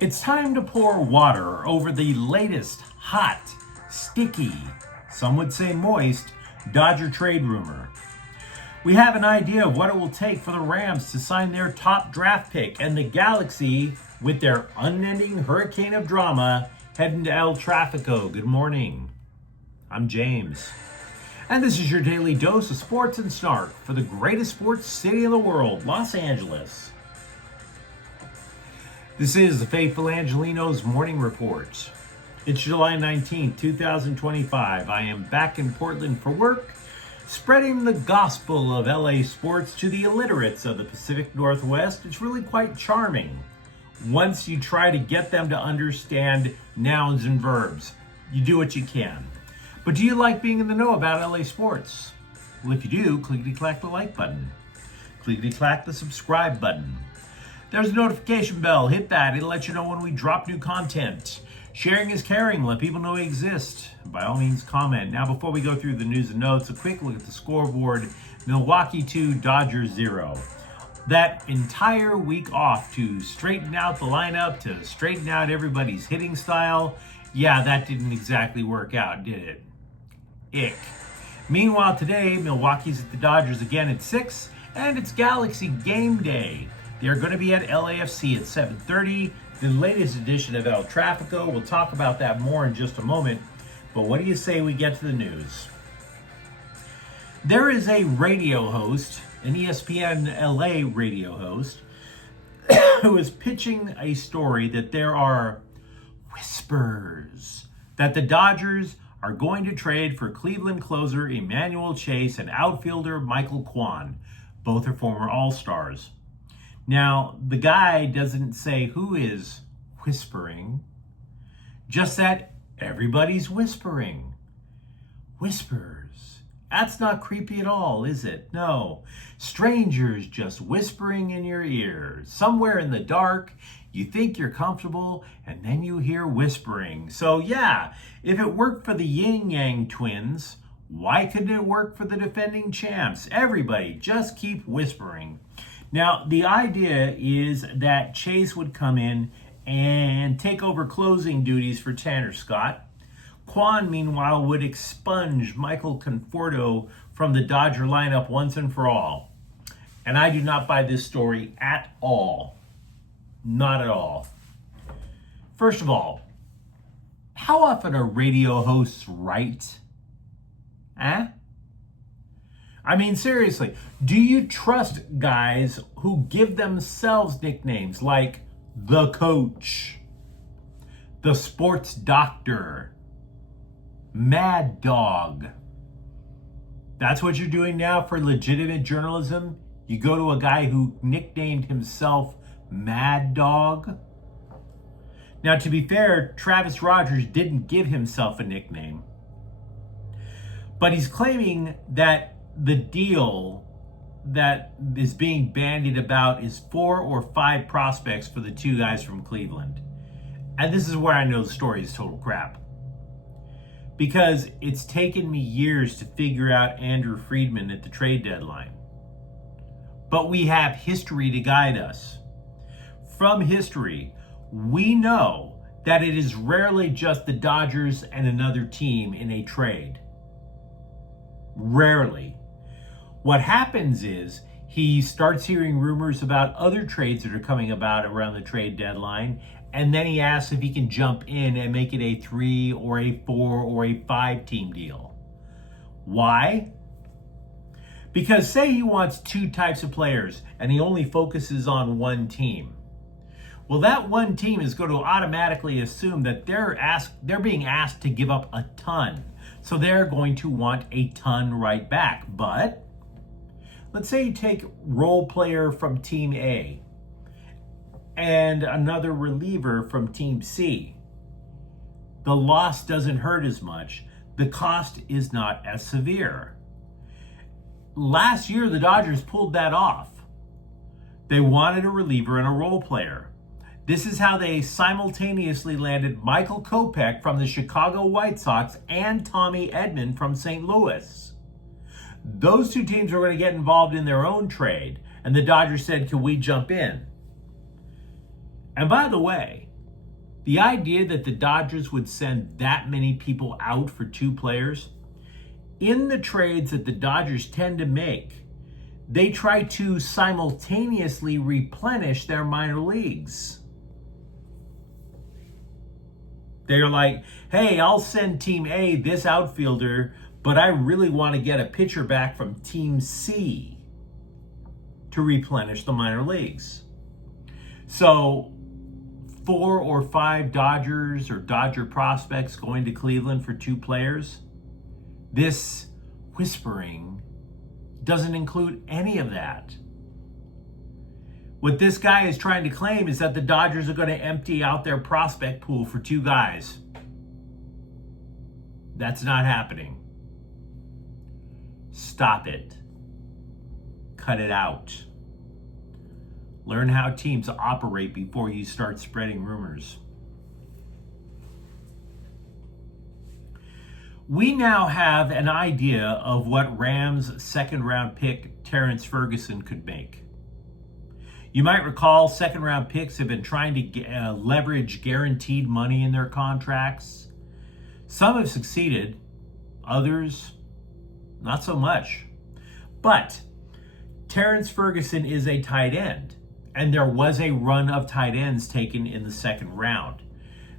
It's time to pour water over the latest hot, sticky, some would say moist, Dodger trade rumor. We have an idea of what it will take for the Rams to sign their top draft pick, and the Galaxy, with their unending hurricane of drama, heading to El Trafico. Good morning. I'm James. And this is your daily dose of sports and snark for the greatest sports city in the world, Los Angeles. This is the faithful Angelenos morning report. It's July 19th, 2025. I am back in Portland for work, spreading the gospel of LA sports to the illiterates of the Pacific Northwest. It's really quite charming once you try to get them to understand nouns and verbs. You do what you can. But do you like being in the know about LA sports? Well, if you do, clickety-clack the like button. Clickety-clack the subscribe button. There's a notification bell. Hit that. It'll let you know when we drop new content. Sharing is caring. Let people know we exist. By all means, comment. Now, before we go through the news and notes, a quick look at the scoreboard. Milwaukee 2, Dodgers 0. That entire week off to straighten out the lineup, to straighten out everybody's hitting style, yeah, that didn't exactly work out, did it? Ick. Meanwhile, today, Milwaukee's at the Dodgers again at 6, and it's Galaxy game day. They're going to be at LAFC at 7:30, the latest edition of El Trafico. We'll talk about that more in just a moment. But what do you say we get to the news? There is a radio host, an ESPN LA radio host, who is pitching a story that there are whispers that the Dodgers are going to trade for Cleveland closer Emmanuel Chase and outfielder Michael Kwan. Both are former All-Stars. Now, the guy doesn't say who is whispering, just that everybody's whispering. Whispers. That's not creepy at all, is it? No. Strangers just whispering in your ear. Somewhere in the dark, you think you're comfortable, and then you hear whispering. So yeah, if it worked for the Yin Yang twins, why couldn't it work for the defending champs? Everybody, just keep whispering. Now, the idea is that Chase would come in and take over closing duties for Tanner Scott. Kwan, meanwhile, would expunge Michael Conforto from the Dodger lineup once and for all. And I do not buy this story at all. Not at all. First of all, how often are radio hosts right? Eh? I mean, seriously, do you trust guys who give themselves nicknames like the coach, the sports doctor, Mad Dog? That's what you're doing now for legitimate journalism? You go to a guy who nicknamed himself Mad Dog? Now, to be fair, Travis Rogers didn't give himself a nickname. But he's claiming that the deal that is being bandied about is 4 or 5 prospects for the two guys from Cleveland. And this is where I know the story is total crap. Because it's taken me years to figure out Andrew Friedman at the trade deadline. But we have history to guide us. From history, we know that it is rarely just the Dodgers and another team in a trade. Rarely. What happens is he starts hearing rumors about other trades that are coming about around the trade deadline, and then he asks if he can jump in and make it a 3 or a 4 or a 5 team deal. Why? Because say he wants 2 types of players and he only focuses on one team. Well, that one team is going to automatically assume that they're being asked to give up a ton. So they're going to want a ton right back. But let's say you take role player from team A and another reliever from team C. The loss doesn't hurt as much. The cost is not as severe. Last year, the Dodgers pulled that off. They wanted a reliever and a role player. This is how they simultaneously landed Michael Kopech from the Chicago White Sox and Tommy Edman from St. Louis. Those two teams were going to get involved in their own trade, and the Dodgers said, can we jump in? And by the way, The idea that the Dodgers would send that many people out for 2 players, in the trades that the Dodgers tend to make, they try to simultaneously replenish their minor leagues. They're like, hey, I'll send Team A this outfielder, but I really want to get a pitcher back from Team C to replenish the minor leagues. So 4 or 5 Dodgers or Dodger prospects going to Cleveland for 2 players, this whispering doesn't include any of that. What this guy is trying to claim is that the Dodgers are going to empty out their prospect pool for 2 guys. That's not happening. Stop it. Cut it out. Learn how teams operate before you start spreading rumors. We now have an idea of what Rams second-round pick Terrence Ferguson could make. You might recall second-round picks have been trying to leverage guaranteed money in their contracts. Some have succeeded, others not so much. But Terrence Ferguson is a tight end, and there was a run of tight ends taken in the second round.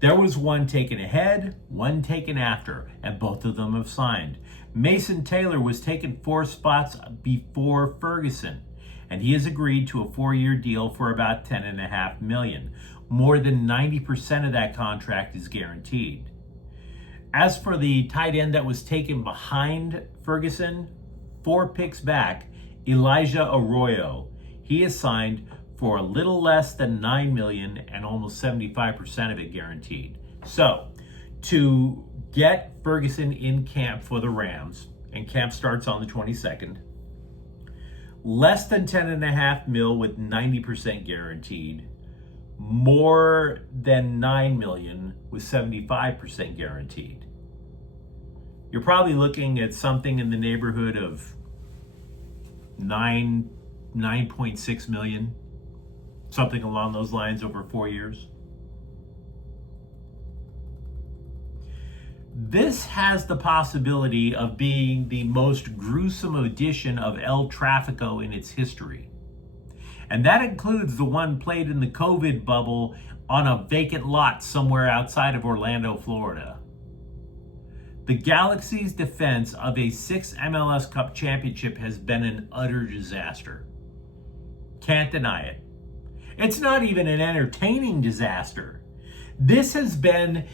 There was one taken ahead, one taken after, and both of them have signed. Mason Taylor was taken 4 spots before Ferguson, and he has agreed to a 4-year deal for about $10.5 million. More than 90% of that contract is guaranteed. As for the tight end that was taken behind Ferguson, 4 picks back, Elijah Arroyo, he is signed for a little less than $9 million and almost 75% of it guaranteed. So, to get Ferguson in camp for the Rams, and camp starts on the 22nd, less than $10.5 million with 90% guaranteed, more than $9 million with 75% guaranteed. You're probably looking at something in the neighborhood of $9.6 million, something along those lines over 4 years. This has the possibility of being the most gruesome edition of El Trafico in its history. And that includes the one played in the COVID bubble on a vacant lot somewhere outside of Orlando, Florida. The Galaxy's defense of a 6 MLS Cup championship has been an utter disaster. Can't deny it. It's not even an entertaining disaster. This has been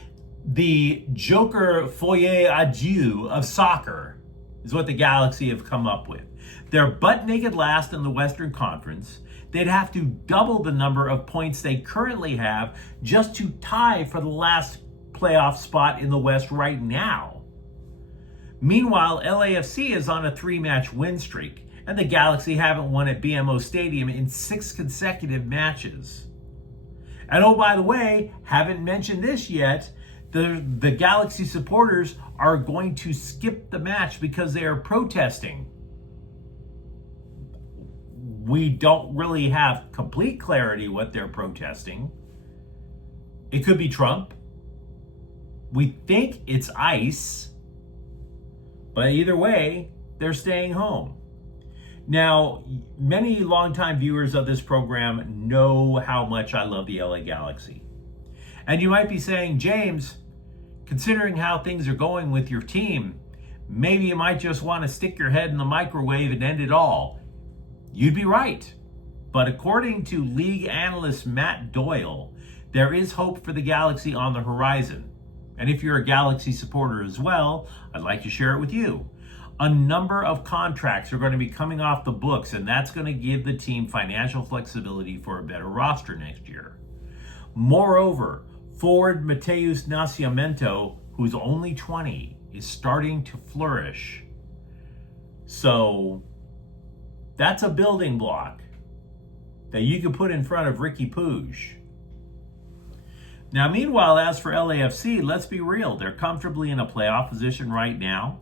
the Joker foyer adieu of soccer, is what the Galaxy have come up with. They're butt naked last in the Western Conference. They'd have to double the number of points they currently have just to tie for the last playoff spot in the West right now. Meanwhile, LAFC is on a 3-match win streak, and the Galaxy haven't won at BMO Stadium in 6 consecutive matches. And oh, by the way, haven't mentioned this yet, the Galaxy supporters are going to skip the match because they are protesting. We don't really have complete clarity what they're protesting. It could be Trump. We think it's ICE. But either way, they're staying home. Now, many longtime viewers of this program know how much I love the LA Galaxy. And you might be saying, James, considering how things are going with your team, maybe you might just want to stick your head in the microwave and end it all. You'd be right. But according to league analyst Matt Doyle, there is hope for the Galaxy on the horizon. And if you're a Galaxy supporter as well, I'd like to share it with you. A number of contracts are going to be coming off the books, and that's going to give the team financial flexibility for a better roster next year. Moreover, forward Mateus Nascimento, who's only 20, is starting to flourish. So that's a building block that you can put in front of Ricky Puig. Now, meanwhile, as for LAFC, let's be real. They're comfortably in a playoff position right now.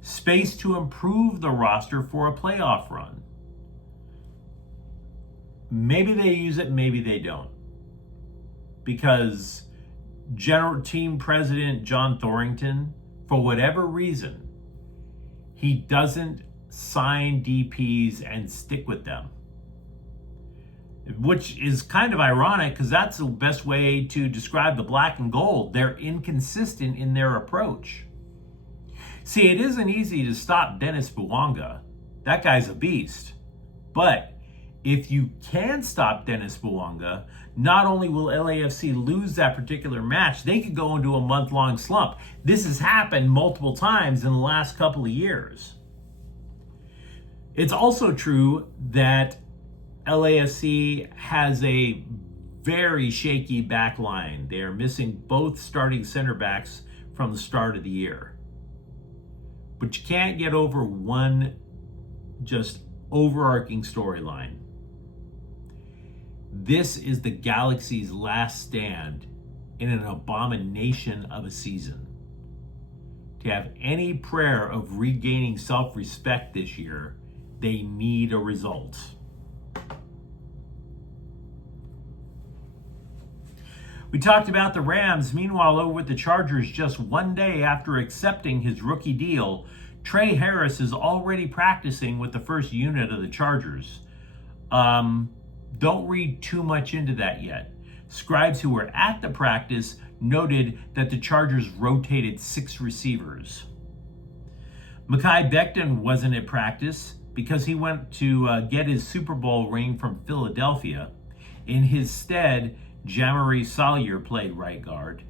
Space to improve the roster for a playoff run. Maybe they use it, maybe they don't. Because general team president John Thorrington, for whatever reason, he doesn't sign DPs and stick with them. Which is kind of ironic because that's the best way to describe the black and gold. They're inconsistent in their approach. See, it isn't easy to stop Dennis Bouanga. That guy's a beast. But if you can stop Dennis Bouanga, not only will LAFC lose that particular match, they could go into a month-long slump. This has happened multiple times in the last couple of years. It's also true that LAFC has a very shaky back line. They are missing both starting center backs from the start of the year. But you can't get over one just overarching storyline. This is the Galaxy's last stand in an abomination of a season. To have any prayer of regaining self-respect this year, they need a result. We talked about the Rams. Meanwhile, over with the Chargers, just one day after accepting his rookie deal, Trey Harris is already practicing with the first unit of the Chargers. Don't read too much into that yet. Scribes who were at the practice noted that the Chargers rotated 6 receivers. Mekhi Becton wasn't at practice because he went to get his Super Bowl ring from Philadelphia. In his stead, Jamari Salyer played right guard.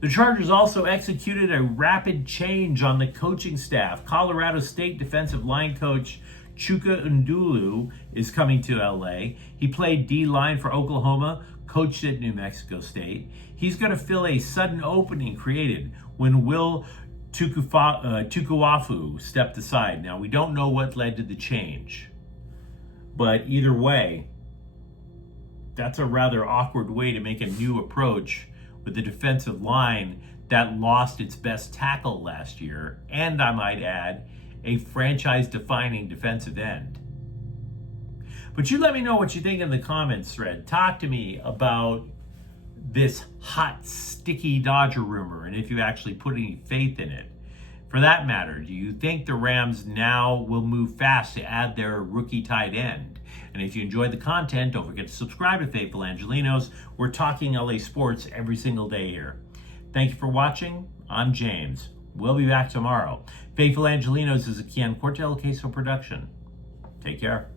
The Chargers also executed a rapid change on the coaching staff. Colorado State defensive line coach Chuka Ndulu is coming to LA. He played D-line for Oklahoma, coached at New Mexico State. He's going to fill a sudden opening created when Will Tukuafu stepped aside. Now, we don't know what led to the change, but either way, that's a rather awkward way to make a new approach with a defensive line that lost its best tackle last year, and I might add, a franchise-defining defensive end. But you let me know what you think in the comments thread. Talk to me about this hot, sticky Dodger rumor, and if you actually put any faith in it. For that matter, do you think the Rams now will move fast to add their rookie tight end? And if you enjoyed the content, don't forget to subscribe to Faithful Angelenos. We're talking LA sports every single day here. Thank you for watching. I'm James. We'll be back tomorrow. Faithful Angelenos is a Kian Cortel Queso production. Take care.